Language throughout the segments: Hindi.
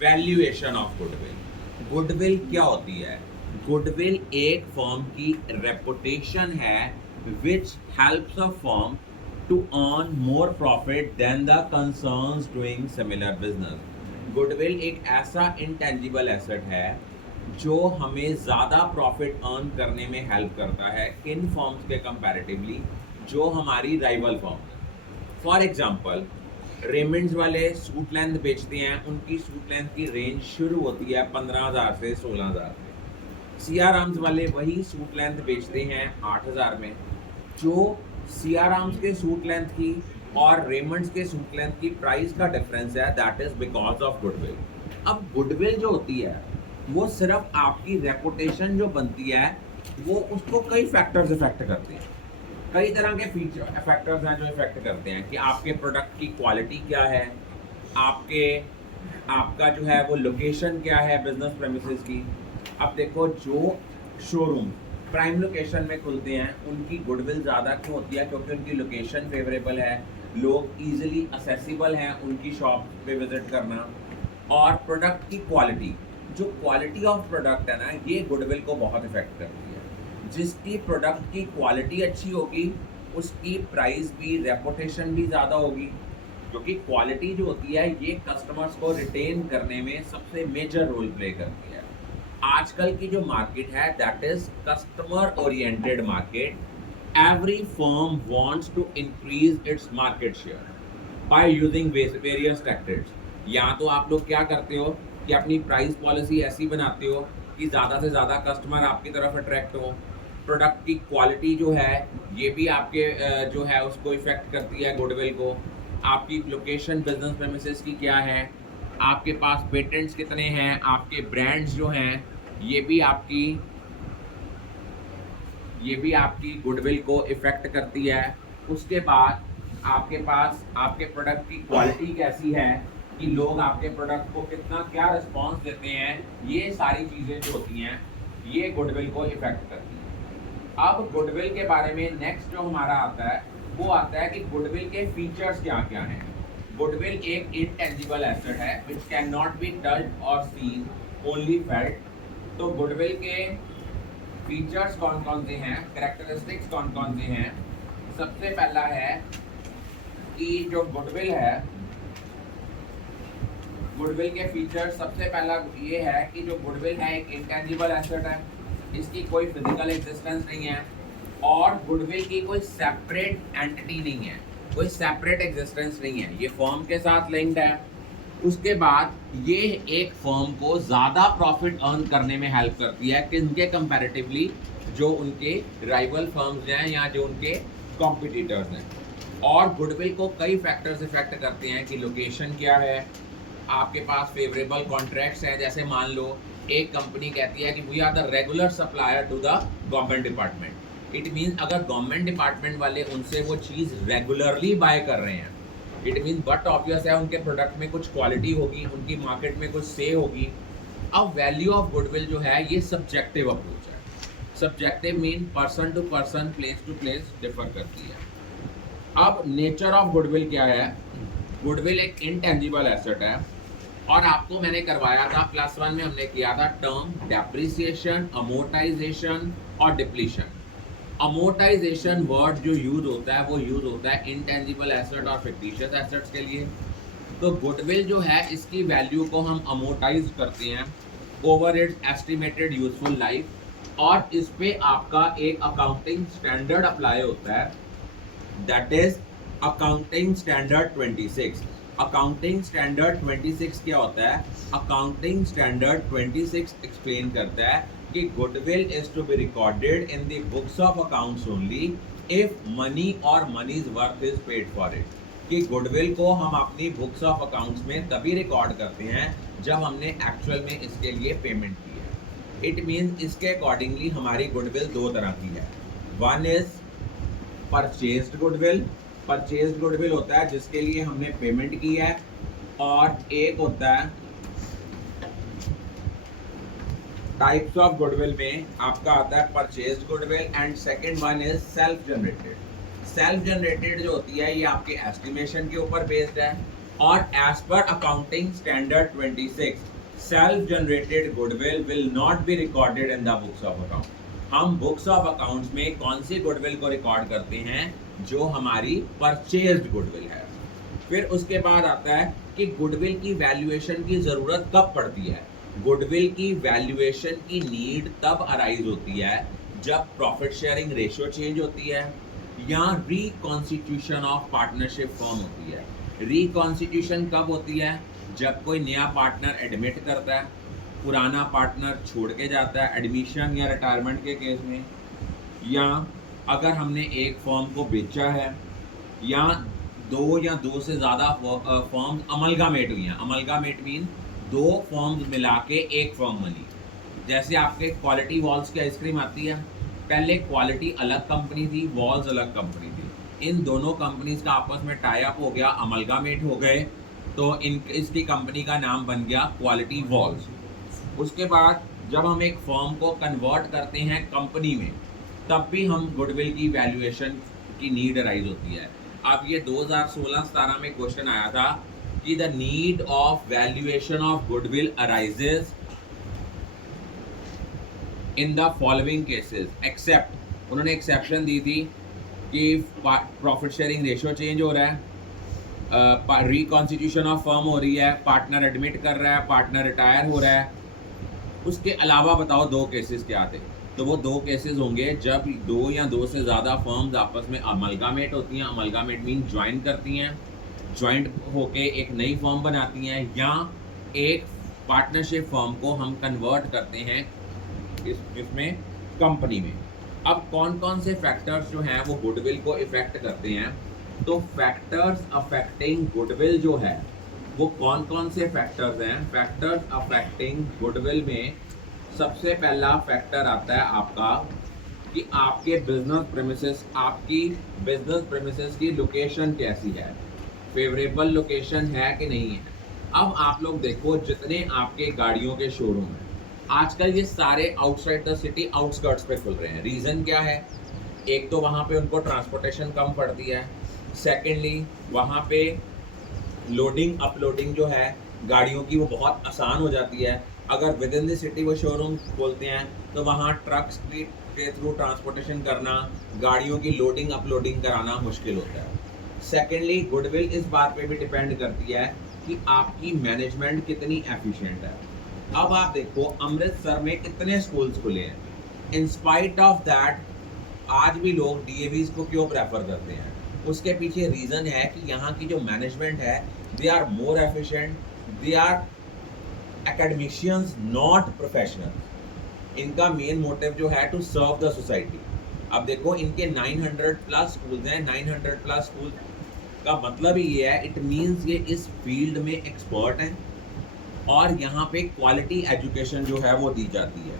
Valuation of goodwill. गुडविल क्या होती है? गुडविल एक फर्म की रेपुटेशन है which helps a firm to earn more profit than the concerns doing similar business. Goodwill एक ऐसा इंटेंजिबल एसेट है जो हमें ज़्यादा प्रॉफिट अर्न करने में हेल्प करता है किन फर्म्स के कंपैरेटिवली जो हमारी राइवल फर्म्स हैं। फॉर एग्जांपल, रेमंड्स वाले सूट लेंथ बेचते हैं, उनकी सूट लेंथ की रेंज शुरू होती है 15,000 से 16,000 में। सियाराम्स वाले वही सूट लेंथ बेचते हैं 8,000 में। जो सियाराम्स के सूट लेंथ की और रेमंड्स के सूट लेंथ की प्राइस का डिफरेंस है, that is because of goodwill. अब गुडविल जो होती है वो सिर्फ आपकी रेपुटेशन जो बनती है वो उसको कई फैक्टर्स इफेक्ट करते हैं। कई तरह के फीचर फैक्टर्स हैं जो इफेक्ट करते हैं कि आपके प्रोडक्ट की क्वालिटी क्या है, आपके आपका जो है वो लोकेशन क्या है बिजनेस प्रेमिसेस की। अब देखो, जो शोरूम प्राइम लोकेशन में खुलते हैं उनकी गुडविल ज़्यादा क्यों होती है? क्योंकि उनकी लोकेशन फेवरेबल है, लोग इजीली असेसिबल हैं उनकी शॉप पे विजिट करना। और प्रोडक्ट की क्वालिटी, जो क्वालिटी ऑफ प्रोडक्ट है ना, ये गुडविल को बहुत इफेक्ट करती है। जिसकी प्रोडक्ट की क्वालिटी अच्छी होगी उसकी प्राइस भी, रेपुटेशन भी ज़्यादा होगी, क्योंकि क्वालिटी जो होती है ये कस्टमर्स को रिटेन करने में सबसे मेजर रोल प्ले करती है। आजकल की जो मार्केट है that is customer oriented market. Every firm wants to increase its market share by using various tactics. या तो आप लोग क्या करते हो कि अपनी प्राइस पॉलिसी ऐसी बनाते हो कि ज़्यादा से ज़्यादा कस्टमर आपकी तरफ अट्रैक्ट हो। प्रोडक्ट की क्वालिटी जो है ये भी आपके जो है उसको इफेक्ट करती है गुडविल को। आपकी लोकेशन बिजनेस प्रेमिसेस की क्या है, आपके पास पेटेंट्स कितने हैं, आपके ब्रांड्स जो हैं, ये भी आपकी गुडविल को इफेक्ट करती है। उसके बाद आपके पास आपके प्रोडक्ट की क्वालिटी कैसी है कि लोग आपके प्रोडक्ट को कितना क्या रिस्पॉन्स देते हैं, ये सारी चीज़ें जो होती हैं ये गुडविल को इफेक्ट करती हैं। अब गुडविल के बारे में नेक्स्ट जो हमारा आता है वो आता है कि गुडविल के फीचर्स क्या क्या हैं। गुडविल एक इंटेंजिबल एसेट है which can not be touched और सीन, ओनली फेल्ट। तो गुडविल के फीचर्स कौन कौन से हैं, कैरेक्टरिस्टिक्स कौन कौन से हैं? सबसे पहला है कि जो गुडविल है, गुडविल के फीचर्स सबसे पहला ये है कि जो गुडविल है एक इंटेंजिबल एसेट है, इसकी कोई फिजिकल एग्जिस्टेंस नहीं है और गुडविल की कोई सेपरेट एंटिटी नहीं है, कोई सेपरेट एग्जिस्टेंस नहीं है, ये फर्म के साथ लिंक्ड है। उसके बाद ये एक फर्म को ज़्यादा प्रॉफिट अर्न करने में हेल्प करती है किनके कंपैरेटिवली, जो उनके राइवल फर्म्स हैं या जो उनके कॉम्पिटिटर्स हैं। और गुडविल को कई फैक्टर्स इफेक्ट करते हैं कि लोकेशन क्या है, आपके पास फेवरेबल कॉन्ट्रैक्ट्स हैं। जैसे मान लो एक कंपनी कहती है कि we are the regular supplier to the government department. It means अगर गवर्नमेंट डिपार्टमेंट वाले उनसे वो चीज़ रेगुलरली बाय कर रहे हैं, इट मीन बट ऑब्वियस है उनके प्रोडक्ट में कुछ क्वालिटी होगी, उनकी मार्केट में कुछ से होगी। अब वैल्यू ऑफ गुडविल जो है ये सब्जेक्टिव अप्रोच है। Subjective mean person to person, place to place differ करती है। अब नेचर ऑफ गुडविल क्या है? गुडविल एक इंटेंजिबल एसेट है और आपको मैंने करवाया था +1 में, हमने किया था टर्म डेप्रिसिएशन, अमोर्टाइजेशन और डिप्लीशन। अमोर्टाइजेशन वर्ड जो यूज होता है वो यूज होता है इंटेंजिबल एसेट और फिक्टिशियस एसेट्स के लिए। तो गुडविल जो है इसकी वैल्यू को हम अमोर्टाइज करते हैं over it's estimated useful life और इस पे आपका एक अकाउंटिंग स्टैंडर्ड अप्लाई होता है, that is accounting standard 26। Accounting standard 26 क्या होता है? अकाउंटिंग स्टैंडर्ड 26 एक्सप्लेन करता है कि goodwill is to be recorded in the books of accounts only if money और money's worth is paid for it. कि गुडविल को हम अपनी बुक्स ऑफ अकाउंट्स में तभी रिकॉर्ड करते हैं जब हमने एक्चुअल में इसके लिए पेमेंट की है। इट मीन्स इसके अकॉर्डिंगली हमारी गुडविल दो तरह की है। One is purchased goodwill. Purchased goodwill होता है जिसके लिए हमने पेमेंट की है, और एक होता है टाइप्स ऑफ गुडविल में आपका आता है purchased goodwill and second one is self generated. Self generated जो होती है ये आपके एस्टिमेशन के ऊपर बेस्ड है। और as per accounting standard 26 self generated goodwill will not be recorded in the books of account. हम बुक्स ऑफ अकाउंट्स में कौन सी गुडविल को रिकॉर्ड करते हैं? जो हमारी परचेज्ड गुडविल है। फिर उसके बाद आता है कि गुडविल की वैल्यूएशन की ज़रूरत कब पड़ती है। गुडविल की वैल्यूएशन की नीड तब अराइज होती है जब प्रॉफिट शेयरिंग रेशियो चेंज होती है या रिकॉन्स्टिट्यूशन ऑफ पार्टनरशिप फॉर्म होती है। रिकॉन्स्टिट्यूशन कब होती है? जब कोई नया पार्टनर एडमिट करता है, पुराना पार्टनर छोड़ के जाता है एडमिशन या रिटायरमेंट के केस में, या अगर हमने एक फॉर्म को बेचा है, या दो से ज़्यादा फॉर्म अमलगामेट हुई हैं। अमलगामेट मीन दो फॉर्म्स मिला के एक फॉर्म बनी। जैसे आपके क्वालिटी वॉल्स की आइसक्रीम आती है, पहले क्वालिटी अलग कंपनी थी, वॉल्स अलग कंपनी थी। इन दोनों कंपनीज का आपस में टाई अप हो गया, अमलगामेट हो गए, तो इसकी कंपनी का नाम बन गया क्वालिटी वॉल्स। उसके बाद जब हम एक फॉर्म को कन्वर्ट करते हैं कंपनी में, तब भी हम गुडविल की वैल्यूएशन की नीड अराइज होती है। अब ये 2016-17 में क्वेश्चन आया था कि the need of valuation of goodwill arises in the following cases except, उन्होंने एक्सेप्शन दी थी कि प्रॉफिट शेयरिंग रेशियो चेंज हो रहा है, रिकॉन्स्टिट्यूशन ऑफ फर्म हो रही है, पार्टनर एडमिट कर रहा है, पार्टनर रिटायर हो रहा है। उसके अलावा बताओ दो केसेस क्या थे? तो वो दो केसेस होंगे जब दो या दो से ज़्यादा फर्म्स आपस में अमलगामेट होती हैं। अमलगामेट मीन ज्वाइन करती हैं, ज्वाइंट होके एक नई फर्म बनाती हैं, या एक पार्टनरशिप फर्म को हम कन्वर्ट करते हैं इसमें कंपनी में। अब कौन कौन से फैक्टर्स जो हैं वो गुडविल को इफेक्ट करते हैं? तो फैक्टर्स अफेक्टिंग गुडविल जो है वो कौन कौन से फैक्टर्स हैं? फैक्टर्स अफेक्टिंग गुडविल में सबसे पहला फैक्टर आता है आपका कि आपके बिजनेस प्रेमिसेस, आपकी बिजनेस प्रेमिसेस की लोकेशन कैसी है, फेवरेबल लोकेशन है कि नहीं है। अब आप लोग देखो, जितने आपके गाड़ियों के शोरूम हैं आजकल ये सारे आउटसाइड द सिटी आउटस्कर्ट्स पे खुल रहे हैं। रीज़न क्या है? एक तो वहाँ पे उनको ट्रांसपोर्टेशन कम पड़ती है, सेकेंडली वहाँ पे लोडिंग अपलोडिंग जो है गाड़ियों की वो बहुत आसान हो जाती है। अगर विद इन द सिटी वो शोरूम खोलते हैं तो वहाँ ट्रक्स के थ्रू ट्रांसपोर्टेशन करना, गाड़ियों की लोडिंग अपलोडिंग कराना मुश्किल होता है। सेकेंडली गुडविल इस बात पे भी डिपेंड करती है कि आपकी मैनेजमेंट कितनी एफिशिएंट है। अब आप देखो अमृतसर में कितने स्कूल्स खुले हैं, इन स्पाइट ऑफ दैट आज भी लोग डीएवीज को क्यों प्रेफर करते हैं? उसके पीछे रीज़न है कि यहाँ की जो मैनेजमेंट है they are more efficient, they are academicians not professional. इनका मेन मोटिव जो है टू सर्व द सोसाइटी। अब देखो इनके 900 प्लस स्कूल्स हैं, 900 प्लस स्कूल का मतलब ही ये है, इट मीन्स ये इस फील्ड में एक्सपर्ट हैं और यहाँ पे क्वालिटी एजुकेशन जो है वो दी जाती है।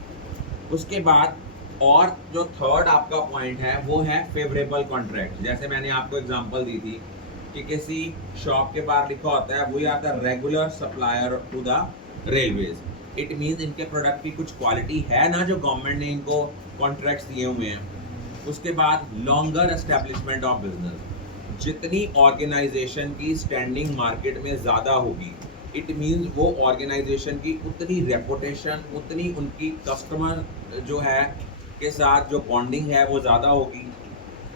उसके बाद और जो थर्ड आपका पॉइंट है वो है फेवरेबल कॉन्ट्रैक्ट। जैसे मैंने आपको एग्जांपल दी थी कि किसी शॉप के बाहर लिखा होता है we are the regular supplier to the railways. It means इनके प्रोडक्ट की कुछ क्वालिटी है ना, जो गवर्नमेंट ने इनको कॉन्ट्रैक्ट्स दिए हुए हैं। उसके बाद लॉन्गर एस्टेब्लिशमेंट ऑफ बिजनेस। जितनी ऑर्गेनाइजेशन की स्टैंडिंग मार्केट में ज़्यादा होगी, इट मीन्स वो ऑर्गेनाइजेशन की उतनी रेपुटेशन, उतनी उनकी कस्टमर जो है के साथ जो बॉन्डिंग है वो ज़्यादा होगी।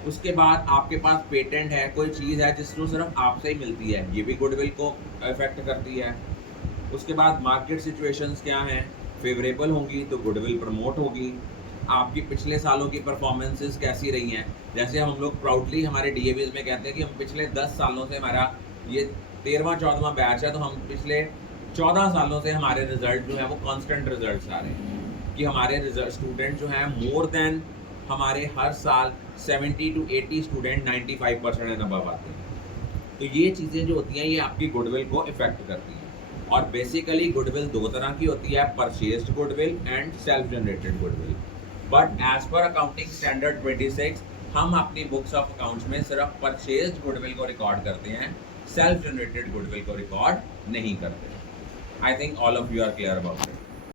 उसके बाद आपके पास पेटेंट है, कोई चीज़ है जिसको सिर्फ आपसे ही मिलती है, ये भी गुडविल को अफेक्ट करती है। उसके बाद मार्केट सिचुएशंस क्या हैं, फेवरेबल होंगी तो गुडविल प्रमोट होगी। आपकी पिछले सालों की परफॉर्मेंसेस कैसी रही हैं? जैसे हम लोग प्राउडली हमारे डीएवीज में कहते हैं कि हम पिछले 10 सालों से, हमारा ये 13वां-14वां बैच है, तो हम पिछले 14 सालों से हमारे रिजल्ट जो है वो कांस्टेंट रिजल्ट्स आ रहे हैं कि हमारे स्टूडेंट जो हैं मोर देन हमारे हर साल 70 to 80 स्टूडेंट 95% एंड अबव आते हैं। तो ये चीज़ें जो होती हैं ये आपकी गुडविल को इफेक्ट करती हैं। और बेसिकली गुडविल दो तरह की होती है, purchased goodwill and self generated goodwill. But as per accounting standard 26 हम अपनी बुक्स ऑफ अकाउंट्स में सिर्फ परचेज्ड गुडविल को रिकॉर्ड करते हैं, सेल्फ जनरेटेड गुडविल को रिकॉर्ड नहीं करते। I think all of you are clear about